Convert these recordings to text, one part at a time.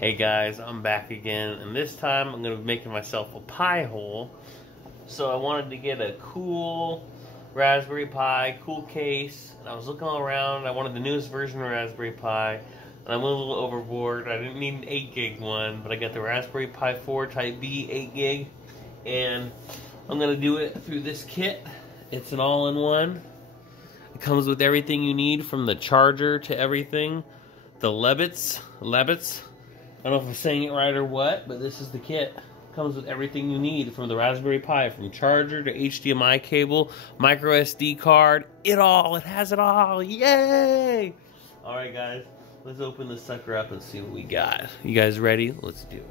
Hey guys, I'm back again, and this time I'm going to be making myself a pie hole. So I wanted to get a cool Raspberry Pi, cool case, and I was looking all around. I wanted the newest version of Raspberry Pi, and I went a little overboard. I didn't need an 8 gig one, but I got the Raspberry Pi 4 Type B 8 gig, and I'm going to do it through this kit. It's an all-in-one. It comes with everything you need, from the charger to everything. The Labists. I don't know if I'm saying it right or what, but this is the kit. Comes with everything you need, from the Raspberry Pi, from charger to HDMI cable, micro SD card, it has it all, yay! Alright guys, let's open this sucker up and see what we got. You guys ready? Let's do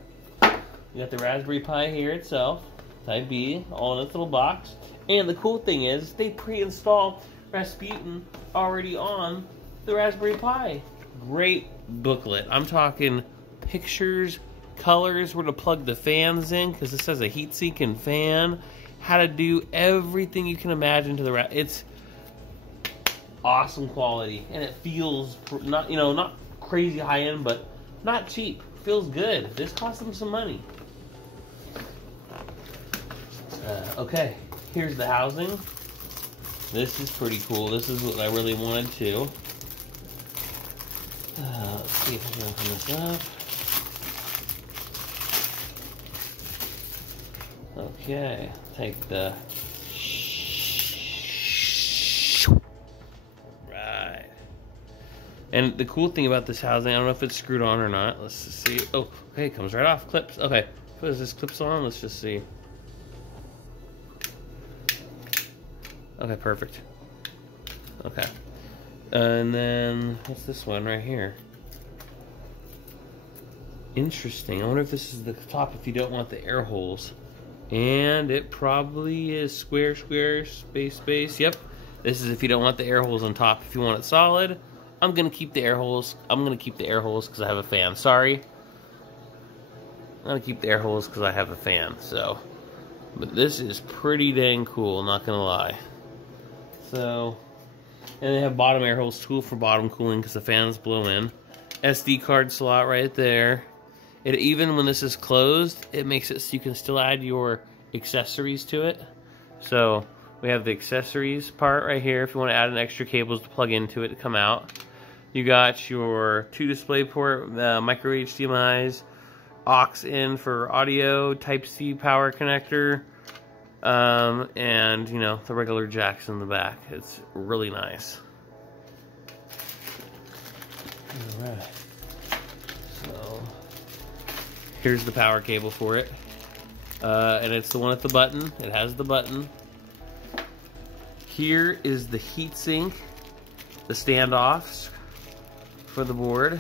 it. You got the Raspberry Pi here itself, Type B, all in its little box. And the cool thing is, they pre-install Rasputin already on the Raspberry Pi. Great booklet. I'm talking pictures, colors, where to plug the fans in, because this has a heat-sink and fan, how to do everything you can imagine to the it's awesome quality, and it feels not crazy high-end, but not cheap. Feels good. This cost them some money. Okay, here's the housing. This is pretty cool. This is what I really wanted to. Let's see if I can open this up. Okay, take the... Right. And the cool thing about this housing, I don't know if it's screwed on or not. Let's just see. Oh, okay, it comes right off. Clips. Okay, what is this? Clips on? Let's just see. Okay, perfect. Okay. And then, what's this one right here? Interesting. I wonder if this is the top if you don't want the air holes. And it probably is square, space. Yep. This is if you don't want the air holes on top. If you want it solid, I'm going to keep the air holes. I'm going to keep the air holes because I have a fan. Sorry. I'm going to keep the air holes because I have a fan. So, but this is pretty dang cool, not going to lie. So... And they have bottom air holes too for bottom cooling because the fans blow in. SD card slot right there. It even when this is closed, it makes it so you can still add your accessories to it. So we have the accessories part right here if you want to add an extra cables to plug into it to come out. You got your 2 display port micro HDMIs, aux in for audio, Type C power connector. And you know, the regular jacks in the back. It's really nice. Alright. So here's the power cable for it. And it's the one with the button. It has the button. Here is the heatsink, the standoffs for the board.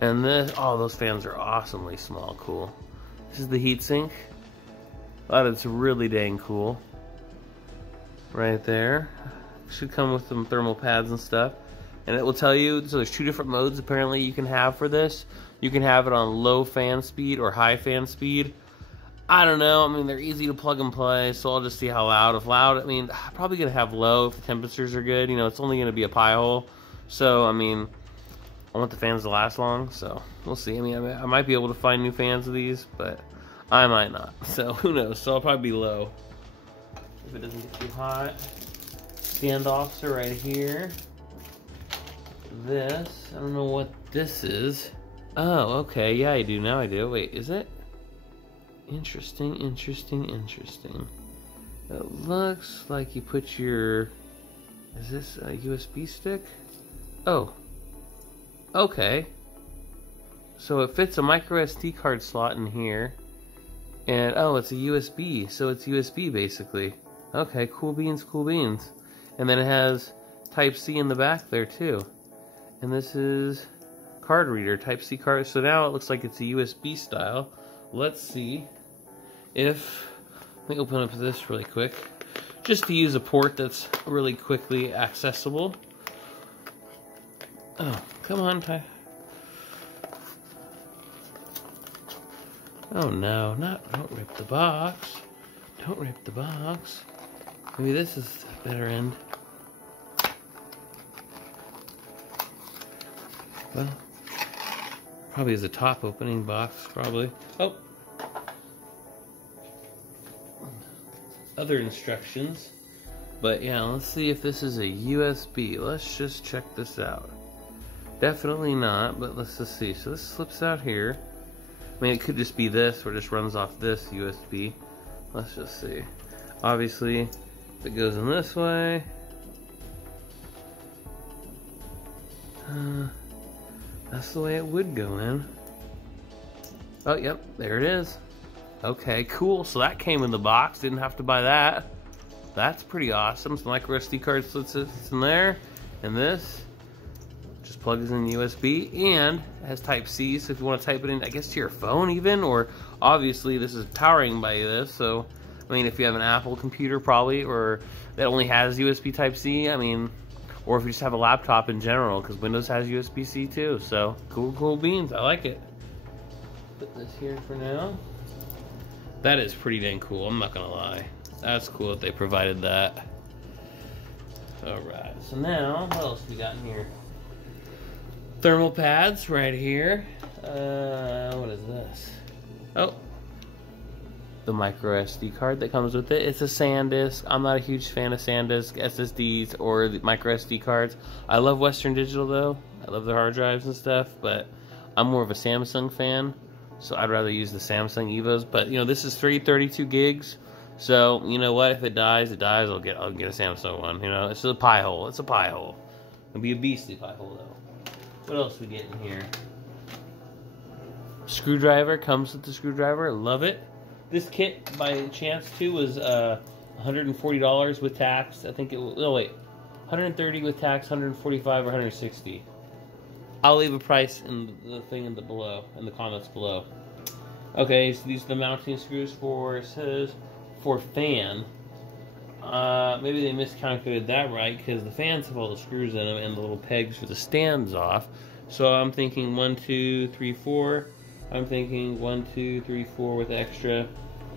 And this, oh, those fans are awesomely small, cool. This is the heatsink. That is really dang cool. Right there. Should come with some thermal pads and stuff. And it will tell you, so there's 2 different modes apparently you can have for this. You can have it on low fan speed or high fan speed. I don't know, I mean, they're easy to plug and play, so I'll just see how loud. If loud, I mean, I'm probably gonna have low if the temperatures are good. You know, it's only gonna be a pie hole. So, I mean, I want the fans to last long, so we'll see. I mean, I might be able to find new fans of these, but I might not, so who knows. So I'll probably be low if it doesn't get too hot. Standoffs are right here. This, I don't know what this is. Oh, okay, yeah, I do. Now I do. Wait, is it? Interesting. It looks like you put your... Is this a USB stick? Oh. Okay. So it fits a micro SD card slot in here. And, oh, it's a USB, so it's USB basically. Okay, cool beans. And then it has Type C in the back there too. And this is card reader, Type C card. So now it looks like it's a USB style. Let's see if, let me open up this really quick. Just to use a port that's really quickly accessible. Oh, come on, Ty. Oh no, don't rip the box. Don't rip the box. Maybe this is a better end. Well, Probably is a top opening box, probably. Oh. Other instructions. But yeah, let's see if this is a USB. Let's just check this out. Definitely not, but let's just see. So this slips out here. I mean, it could just be this, or just runs off this USB. Let's just see. Obviously, if it goes in this way. That's the way it would go in. Oh, yep, there it is. Okay, cool. So that came in the box. Didn't have to buy that. That's pretty awesome. Some micro SD card sits in there. And this just plugs in USB and it has Type-C. So if you want to type it in, I guess, to your phone even, or obviously this is powering by this. So, I mean, if you have an Apple computer probably, or that only has USB Type-C, I mean, or if you just have a laptop in general, because Windows has USB-C too. So, cool beans. I like it. Put this here for now. That is pretty dang cool, I'm not gonna lie. That's cool that they provided that. Alright, so now, what else we got in here? Thermal pads right here. What is this? Oh, the micro SD card that comes with it. It's a SanDisk. I'm not a huge fan of SanDisk SSDs or the micro SD cards. I love Western Digital though. I love their hard drives and stuff, but I'm more of a Samsung fan, so I'd rather use the Samsung Evos. But you know, this is 32 gigs, so you know what? If it dies, it dies. I'll get a Samsung one. You know, it's a pie hole. It's a pie hole. It'll be a beastly pie hole though. What else we get in here? Screwdriver comes with the screwdriver. Love it. This kit, by chance, too, was $140 with tax. I think it was, oh wait, $130 with tax, $145 or $160. I'll leave a price in the thing in the comments below. Okay, so these are the mounting screws for, it says, for fan. Maybe they miscalculated that right, because the fans have all the screws in them and the little pegs for the stands off. So I'm thinking 1, 2, 3, 4. I'm thinking 1, 2, 3, 4 with extra.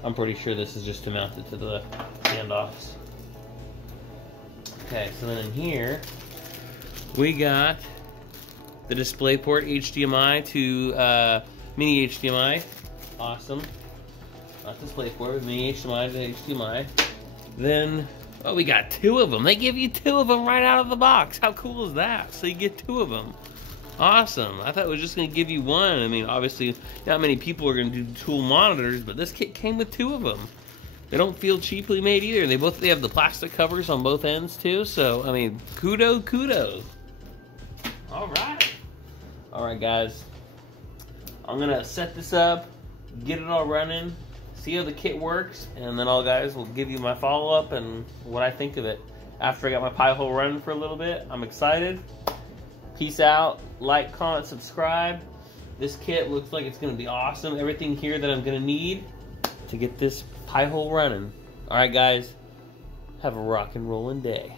I'm pretty sure this is just to mount it to the standoffs. Okay, so then in here, we got the DisplayPort HDMI to mini HDMI. Awesome. Not DisplayPort, mini HDMI to HDMI. Then, oh, we got 2 of them. They give you 2 of them right out of the box. How cool is that? So you get 2 of them. Awesome. I thought it was just going to give you 1. I mean, obviously, not many people are going to do dual monitors, but this kit came with 2 of them. They don't feel cheaply made either. They have the plastic covers on both ends too. So, I mean, kudos. All right, guys. I'm going to set this up, get it all running, see how the kit works, and then guys will give you my follow-up and what I think of it. After I got my pie hole running for a little bit, I'm excited. Peace out. Like, comment, subscribe. This kit looks like it's going to be awesome. Everything here that I'm going to need to get this pie hole running. Alright guys, have a rock and rollin' day.